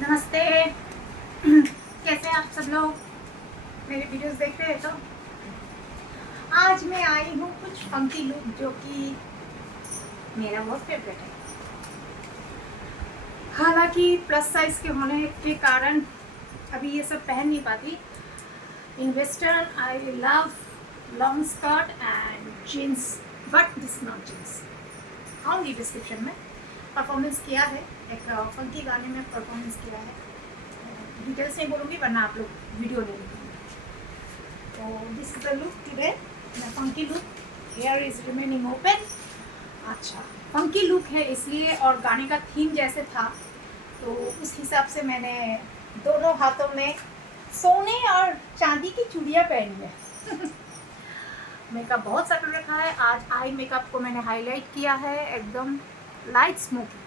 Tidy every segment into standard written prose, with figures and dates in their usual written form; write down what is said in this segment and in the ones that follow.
नमस्ते। कैसे हैं आप सब लोग? मेरे वीडियोस देख रहे हैं तो आज मैं आई हूँ कुछ फंकी लुक जो कि मेरा बहुत फेवरेट है। हालांकि प्लस साइज के होने के कारण अभी ये सब पहन नहीं पाती। In western I love long skirt and jeans, but this not jeans. आऊँगी डिस्क्रिप्शन में। परफॉर्मेंस किया है, एक फंकी गाने में परफॉर्मेंस किया है। डिटेल्स नहीं बोलूँगी वरना आप लोग वीडियो नहीं देखेंगे। तो this is the look today, funky look. Here is remaining open. अच्छा, फंकी लुक है इसलिए, और गाने का थीम जैसे था तो उस हिसाब से मैंने दोनों हाथों में सोने और चांदी की चूड़ियाँ पहनी है। मेकअप बहुत सटल रखा है। आज आई मेकअप को मैंने हाईलाइट किया है, एकदम light smoky,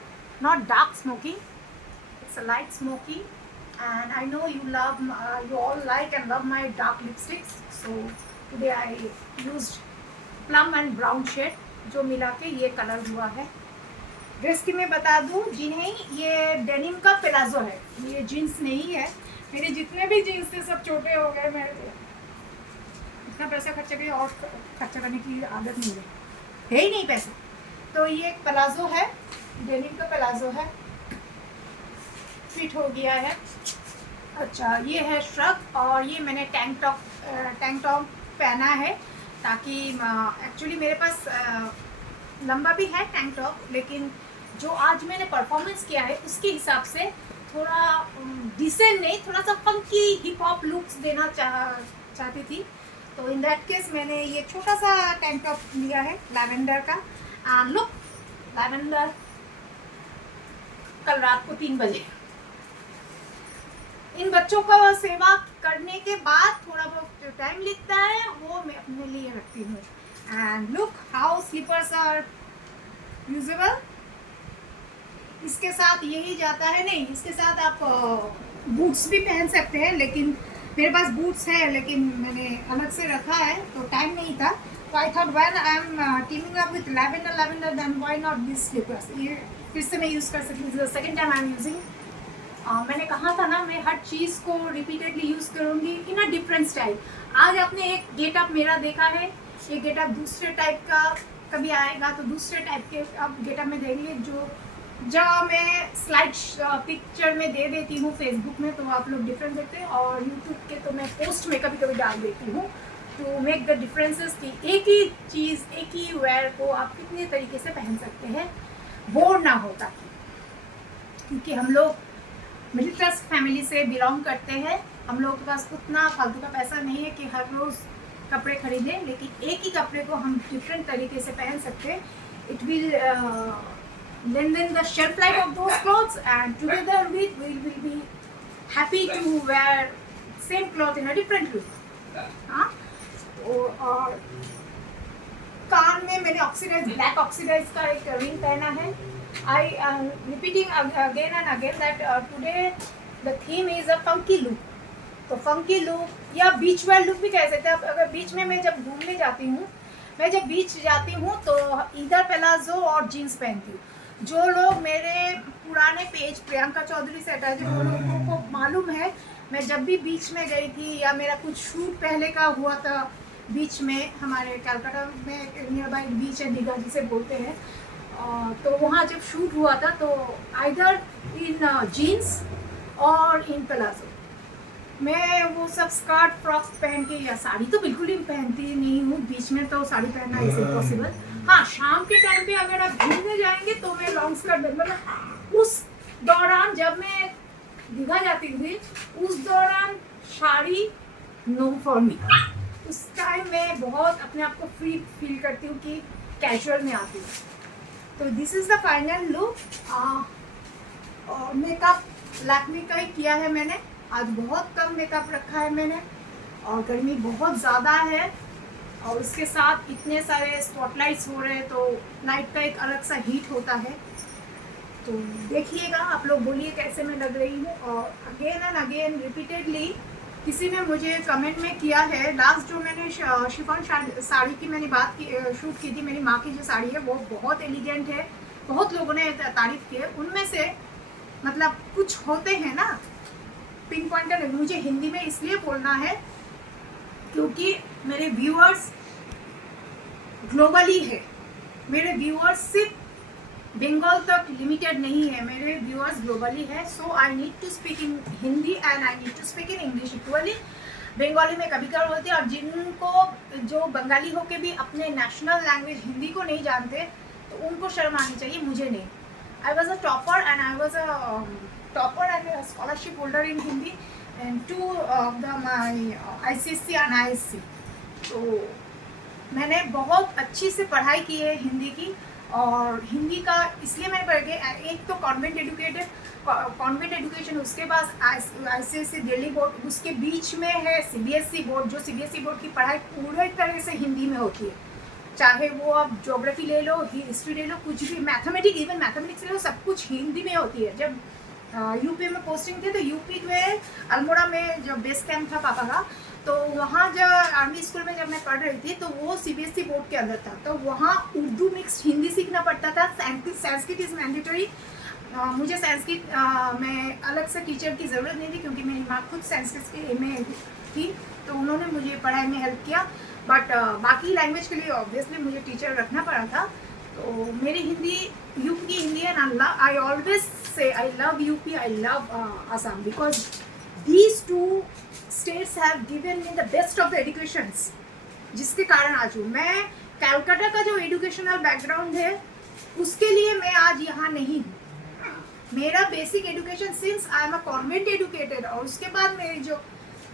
not dark smoky, it's a light smoky. And I know you love, you all like and love my dark lipsticks. So today I used plum and brown shade, जो मिला के ये colour हुआ है। Dress की मैं बता दूँ जिन्हें, ये डेनिम का प्लाजो है, ये जीन्स नहीं है। मेरे जितने भी जीन्स थे सब छोटे हो गए। मैं इतना पैसा खर्च करके और खर्चा करने की आदत नहीं है ही नहीं पैसा। तो ये एक प्लाजो है, डेनिम का प्लाजो है, फिट हो गया है। अच्छा, ये है श्रग, और ये मैंने टैंक टॉप पहना है ताकि एक्चुअली मेरे पास लंबा भी है टैंक टॉप, लेकिन जो आज मैंने परफॉर्मेंस किया है उसके हिसाब से थोड़ा डिसेंट नहीं, थोड़ा सा फंकी हिप हॉप लुक्स देना चाहती थी। तो इन दैट केस मैंने ये छोटा सा टैंक टॉप लिया है लैवेंडर का। लुक लैवेंडर, कल रात को 3 बजे। इन बच्चों का सेवा करने के बाद थोड़ा बहुत जो टाइम लगता है वो मैं अपने लिए रखती हूँ। And look how slippers are usable. इसके साथ यही जाता है, नहीं इसके साथ आप बूट्स भी पहन सकते हैं, लेकिन मेरे पास बूट्स है लेकिन मैंने अलग से रखा है तो टाइम नहीं था। तो I thought when I am teaming up with lavender then why not this slippers. ये फिर से मैं यूज़ कर सकती हूँ, second time I am using. मैंने कहा था ना मैं हर चीज़ को रिपीटेडली यूज़ करूँगी इन अ डिफरेंट स्टाइल। आज आपने एक गेटअप मेरा देखा है, ये गेटअप दूसरे टाइप का कभी आएगा तो दूसरे टाइप के आप गेटअप में देंगे, जो जहाँ मैं स्लाइड पिक्चर में दे देती हूँ फेसबुक में तो आप लोग डिफरेंस देखते हैं, और यूट्यूब के तो मैं पोस्ट में कभी कभी डाल देती हूँ टू मेक द डिफरेंसेस कि एक ही चीज़, एक ही वेयर को आप कितने तरीके से पहन सकते हैं, बोर ना होता। क्योंकि हम लोग मिडिल क्लास फैमिली से बिलोंग करते हैं, हम लोगों के पास उतना फालतू का पैसा नहीं है कि हर रोज़ कपड़े खरीदें, लेकिन एक ही कपड़े को हम डिफरेंट तरीके से पहन सकते हैं। It will lengthen the shelf life of those clothes, and together we will be happy to wear same cloth in a different look. हाँ, और कान में मैंने ऑक्सीडाइज, ब्लैक ऑक्सीडाइज का एक रिंग पहना है। I am repeating again and again that today the theme is a funky look. तो funky look या बीच वेयर लुक भी कह सकते हैं। अगर बीच में मैं जब घूमने जाती हूँ, मैं जब बीच जाती हूँ तो इधर प्लाजो और जीन्स पहनती हूँ। जो लोग मेरे पुराने पेज प्रियंका चौधरी से अटैच हैं, वो लोगों को मालूम है मैं जब भी बीच में गई थी या मेरा कुछ शूट पहले का हुआ था बीच में, हमारे कलकत्ता में नियर बाई बीच है, दीघा जिसे बोलते हैं, तो वहाँ जब शूट हुआ था तो आइदर इन जीन्स और इन प्लाजो। मैं वो सब स्कर्ट फ्रॉक पहन के, या साड़ी तो बिल्कुल ही पहनती नहीं हूँ, बीच में तो साड़ी पहनना इज इम्पॉसिबल। हाँ, शाम के टाइम पे अगर आप घूमने जाएंगे तो मैं लॉन्ग स्कर्ट मतलब उस दौरान जब मैं दीघा जाती थी उस दौरान साड़ी नो फॉर मी। उस टाइम मैं बहुत अपने आप को फ्री फील करती हूँ कि कैजुअल में आती हूँ। तो this is the final look. Makeup Lakme का ही किया है मैंने, आज बहुत कम मेकअप रखा है मैंने, और गर्मी बहुत ज़्यादा है और उसके साथ इतने सारे स्पॉटलाइट्स हो रहे हैं तो नाइट का एक अलग सा हीट होता है। तो देखिएगा, आप लोग बोलिए कैसे मैं लग रही हूँ। और अगेन एंड अगेन रिपीटेडली किसी ने मुझे कमेंट में किया है, लास्ट जो मैंने शिफॉन साड़ी की मैंने बात की, शूट की थी, मेरी माँ की जो साड़ी है वो बहुत एलिगेंट है, बहुत लोगों ने तारीफ़ की है। उनमें से मतलब कुछ होते हैं ना पिन पॉइंट करने, मुझे हिंदी में इसलिए बोलना है क्योंकि मेरे व्यूअर्स ग्लोबली है, मेरे व्यूअर्स सिर्फ बंगाल तक लिमिटेड नहीं है, मेरे व्यूअर्स ग्लोबली है। So I need to speak in Hindi and I need to speak in English equally. Bengali में कभी कभार बोलती है, और जिनको जो बंगाली हो के भी अपने नेशनल लैंग्वेज हिंदी को नहीं जानते तो उनको शर्म आनी चाहिए, मुझे नहीं। I was a topper and I was a topper and scholarship holder in Hindi and two of the my ICSE and ISC। तो मैंने बहुत अच्छी से पढ़ाई की है हिंदी की, और हिंदी का इसलिए मैंने पढ़ के, एक तो कॉन्वेंट एजुकेशन, उसके बाद ICSE दिल्ली बोर्ड, उसके बीच में है CBSE बोर्ड, जो CBSE बोर्ड की पढ़ाई पूरी तरह से हिंदी में होती है। चाहे वो आप ज्योग्राफी ले लो, हिस्ट्री ले लो, कुछ भी, मैथमेटिक्स, इवन मैथमेटिक्स ले लो, सब कुछ हिंदी में होती है। जब यूपी में पोस्टिंग थे तो यूपी में अल्मोड़ा में जो बेस कैंप था पापा का, तो वहाँ जब आर्मी स्कूल में जब मैं पढ़ रही थी तो वो CBSE बोर्ड के अंदर था, तो वहाँ उर्दू मिक्स हिंदी सीखना पड़ता था। Sanskrit is mandatory. मुझे संस्कृत में अलग से टीचर की ज़रूरत नहीं थी क्योंकि मेरी माँ खुद संस्कृत के में थी, तो उन्होंने मुझे पढ़ाई में हेल्प किया। बट बाकी लैंग्वेज के लिए ऑब्वियसली मुझे टीचर रखना पड़ा था। तो मेरी हिंदी यूपी की हिंदी है। I always say I love UP, I love Assam, because these two states have given me the best of the educations, जिसके कारण आज हूँ मैं। कलकत्ता का जो एजुकेशनल बैकग्राउंड है उसके लिए मैं आज यहाँ नहीं हूँ। मेरा basic education since I am a convent educated, और उसके बाद मेरी जो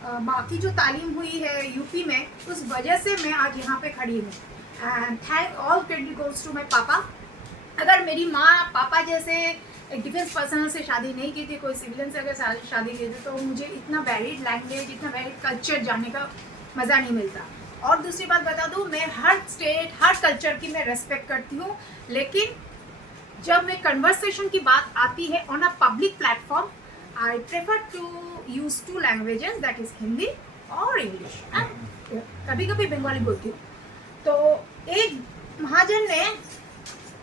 बाकी जो तालीम हुई है यूपी में, उस वजह से मैं आज यहाँ पे खड़ी हूँ। And thank all credit goes to my papa. अगर मेरी माँ पापा जैसे एक डिफेंस पर्सनल से शादी नहीं की थी, कोई सिविलियन से अगर शादी की थी, तो मुझे इतना वैलिड लैंग्वेज, इतना वैलिड कल्चर जानने का मज़ा नहीं मिलता। और दूसरी बात बता दूँ, मैं हर स्टेट, हर कल्चर की मैं रेस्पेक्ट करती हूँ, लेकिन जब मैं कन्वर्सेशन की बात आती है on a public platform, I prefer to use 2 languages, that is Hindi और इंग्लिश। कभी कभी बंगाली बोलती हूँ। तो एक महाजन ने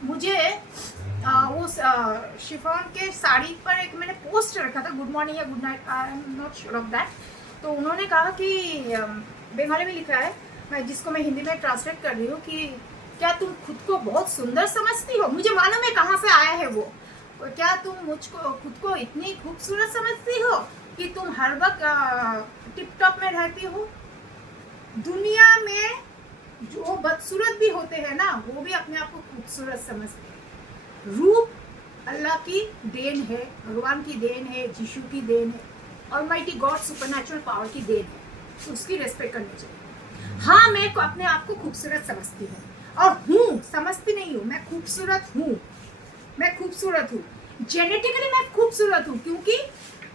मुझे वो शिफॉन के साड़ी पर एक मैंने पोस्ट रखा था, गुड मॉर्निंग या good night, I am not sure of that. तो उन्होंने कहा कि बंगाली में लिखा है, मैं जिसको मैं हिंदी में ट्रांसलेट कर रही हूँ, कि क्या तुम खुद को बहुत सुंदर समझती हो? मुझे मालूम है कहाँ से आया है वो। क्या तुम मुझको खुद को इतनी खूबसूरत समझती हो कि तुम हर वक्त टिप टॉप में रहती हो? दुनिया में जो बदसूरत भी होते हैं ना, वो भी अपने आप को खूबसूरत समझते हैं। रूप अल्लाह की देन है, भगवान की देन है, यीशु की देन है, ऑलमाइटी गॉड सुपरनैचुरल पावर की देन है, तो उसकी रेस्पेक्ट करनी चाहिए। हाँ, मैं अपने आप को खूबसूरत समझती हूँ, और हूँ, समझती नहीं हूँ, मैं खूबसूरत हूँ, मैं खूबसूरत हूँ, जेनेटिकली मैं खूबसूरत हूँ, क्योंकि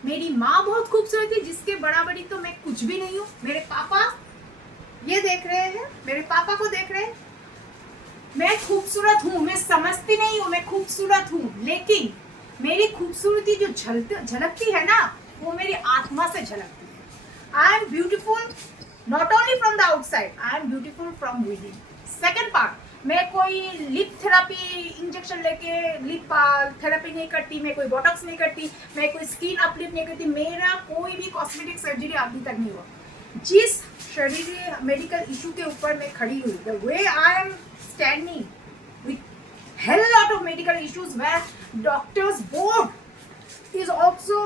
मेरी माँ बहुत खूबसूरत थी, जिसके बराबरी तो मैं कुछ भी नहीं हूँ। मेरे पापा ये देख रहे हैं, मेरे पापा को देख रहे हैं, मैं खूबसूरत हूँ, मैं समझती नहीं हूँ, मैं खूबसूरत हूँ, लेकिन मेरी खूबसूरती जो झलकती है ना, वो मेरी आत्मा से झलकती है। I am beautiful not only from the outside, I am beautiful from within. Second part, मैं कोई लिप थेरापी इंजेक्शन लेके लिप थेरापी नहीं करती, मैं कोई बोटॉक्स नहीं करती, मैं कोई स्किन अपलिफ्ट नहीं करती, मेरा कोई भी कॉस्मेटिक सर्जरी अभी तक नहीं हुआ। जिस शरीर मेडिकल इशू के ऊपर मैं खड़ी हुई, the way I am standing with hell lot of medical issues where doctors board is also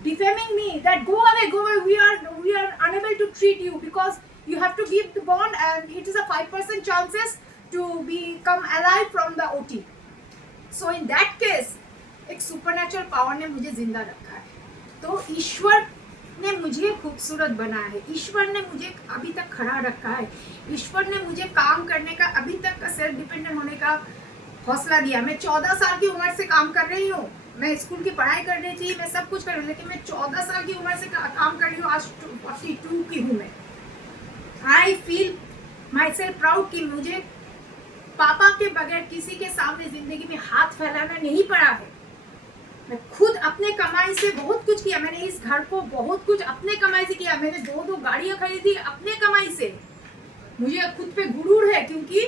defaming me that go away, we are unable to treat you because you have to give the bond and it is a 5% chances to become alive from the OT. So in that case एक supernatural power ने मुझे जिंदा रखा है। तो ईश्वर ने मुझे खूबसूरत बनाया है, ईश्वर ने मुझे अभी तक खड़ा रखा है, ईश्वर ने मुझे काम करने का, अभी तक का सेल्फ डिपेंडेंट होने का हौसला दिया। मैं 14 साल की उम्र से काम कर रही हूँ, मैं स्कूल की पढ़ाई कर रही थी, मैं सब कुछ कर रही हूँ, लेकिन मैं 14 साल की उम्र से काम कर रही हूँ, आज 42 की हूँ मैं। I feel my self proud कि मुझे पापा के बगैर किसी के सामने जिंदगी में हाथ फैलाना नहीं पड़ा है। मैं खुद अपने कमाई से बहुत कुछ किया, मैंने इस घर को बहुत कुछ अपने कमाई से किया, मैंने 2 गाड़ियां खरीदी अपने कमाई से। मुझे खुद पे गुरूर है, क्योंकि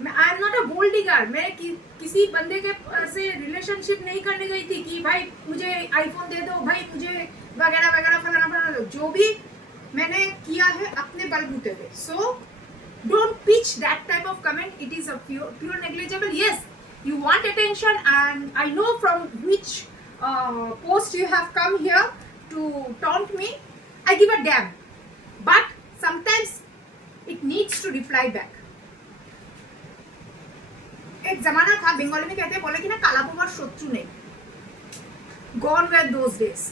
I am not a gold digger. मैं किसी बंदे के से रिलेशनशिप नहीं करने गई थी कि भाई मुझे आईफोन दे दो, भाई मुझे वगैरह वगैरह फलाना फलाना दो। जो भी मैंने किया है अपने बलबूते पे। सो don't pitch that type of comment. It is a pure negligible. Yes, you want attention, and I know from which post you have come here to taunt me. I give a damn, but sometimes it needs to reply back. एक जमाना था, बंगाली में कहते बोले कि ना काला बोबार शत्रु नहीं। Gone were those days.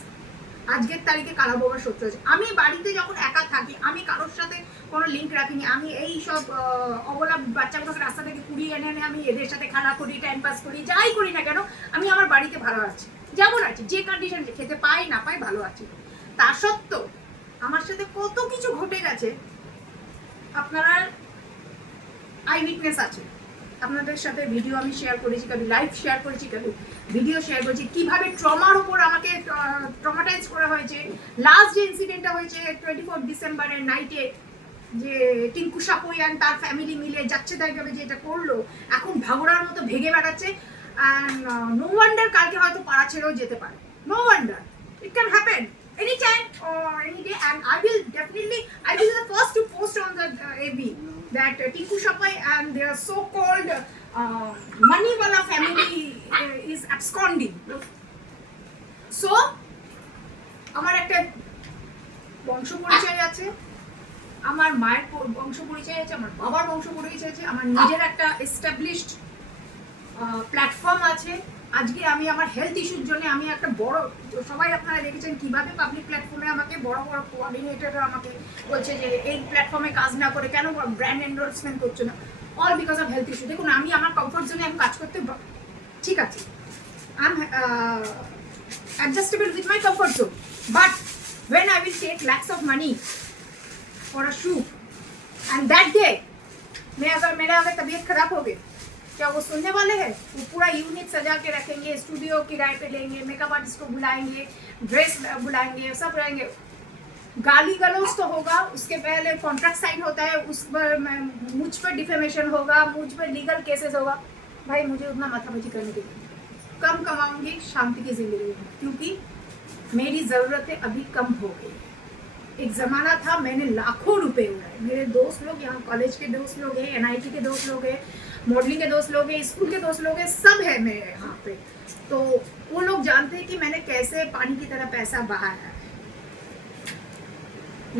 আজকের তারিখে কালা বোবার শত্রু আছে। আমি বাড়িতে যখন একা থাকি, আমি কারোর সাথে কোনো লিঙ্ক রাখিনি। আমি এই সব অবলা বাচ্চাগুলোকে রাস্তা থেকে কুড়িয়ে এনে এনে আমি এদের সাথে খেলা করি, টাইম পাস করি, যাই করি না কেন আমি আমার বাড়িতে ভালো আছি, যেমন আছি, যে কন্ডিশন খেতে পাই না পাই ভালো আছি। তা সত্ত্বেও আমার সাথে কত কিছু ঘটে গেছে, আপনারা আই উইটনেস আছে। আপনাদের সাথে ভিডিও আমি শেয়ার করেছি, কবি লাইভ শেয়ার করেছি, কবি ভিডিও শেয়ার করেছি, কিভাবে ট্রমার উপর আমাকে ট্রমাটাইজ করা হয়েছে। লাস্ট যে ইনসিডেন্টটা হয়েছে 24 ডিসেম্বরের নাইটে, যে টিঙ্কু সাপুই অ্যান্ড তার ফ্যামিলি মিলে যাচ্ছে তাই ভাবে যে এটা করলো, এখন ভাগড়ার মতো ভেগে বেড়াচ্ছে। অ্যান্ড নো ওয়ান্ডার কালকে হয়তো পাড়া ছেড়েও যেতে পারে। No wonder, it can happen anytime or any day, and I will be the first to post on the AB that Tinku Shapai and their so-called money wala family is absconding. So আমার একটা বংশ পরিচয় আছে, আমার মায়ের বংশ পরিচয় আছে, আমার বাবার বংশ পরিচয় আছে, আমার নিজের একটা এস্টাবলিশড প্ল্যাটফর্ম আছে। আজকে আমি আমার হেলথ ইস্যুর জন্য আমি একটা বড়, সবাই আপনারা দেখেছেন কিভাবে পাবলিক প্ল্যাটফর্মে আমাকে বড় বড় কোঅর্ডিনেটররা আমাকে বলছে যে এই প্ল্যাটফর্মে কাজ না করে কেন ব্র্যান্ড এন্ডোর্সমেন্ট করছো না, all because of health issue. দেখুন আমি আমার কমফর্ট জোনে আমি কাজ করতে ঠিক আছে, I am adjustable with my comfort zone, but when I will take lakhs of money for a shoot and that day मेरा अगर तबीयत खराब हो गई, क्या वो सुनने वाले हैं? वो पूरा यूनिट सजा के रखेंगे, स्टूडियो किराए पे लेंगे, मेकअप आर्टिस्ट को बुलाएंगे, ड्रेस बुलाएंगे, सब रहेंगे। गाली गलौज तो होगा, उसके पहले कॉन्ट्रैक्ट साइन होता है, उस पर मुझ पर डिफेमेशन होगा, मुझ पर लीगल केसेस होगा। भाई मुझे उतना माथापच्ची करने की कम कमाऊंगी शांति की जिंदगी में, क्योंकि मेरी ज़रूरतें अभी कम हो गई। एक ज़माना था मैंने लाखों रुपए उड़ाए। मेरे दोस्त लोग यहाँ कॉलेज के दोस्त लोग हैं, NIT के दोस्त लोग हैं, मॉडलिंग के दोस्त लोग हैं, स्कूल के दोस्त लोग हैं, सब है मेरे यहाँ पे। तो वो लोग जानते हैं कि मैंने कैसे पानी की तरह पैसा बहाया है।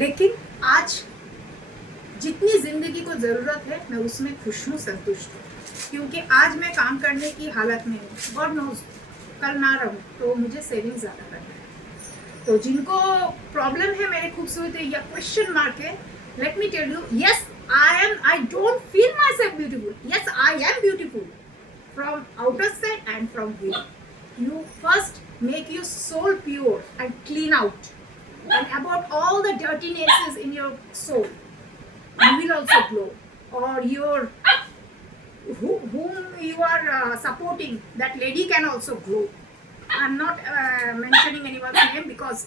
लेकिन आज जितनी ज़िंदगी को ज़रूरत है मैं उसमें खुश हूँ, संतुष्ट हूँ, क्योंकि आज मैं काम करने की हालत में हूँ। गॉड नोज कल ना रहूँ तो मुझे सेविंग ज़्यादा करना है। तो जिनको प्रॉब्लम है मेरे खूबसूरती या क्वेश्चन मार्क है, let me tell you, yes I don't feel myself beautiful. Yes, I am beautiful from outer side and from within. You first make your soul pure and clean out, and about all the dirtinesses in your soul, you will also glow. Or your whom you are supporting, that lady can also glow. I'm not mentioning anyone's name because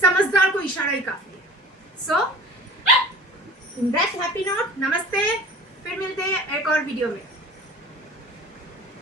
समझदार को इशारा ही काफी है. So in that happy note, नमस्ते, फिर मिलते हैं एक और वीडियो में.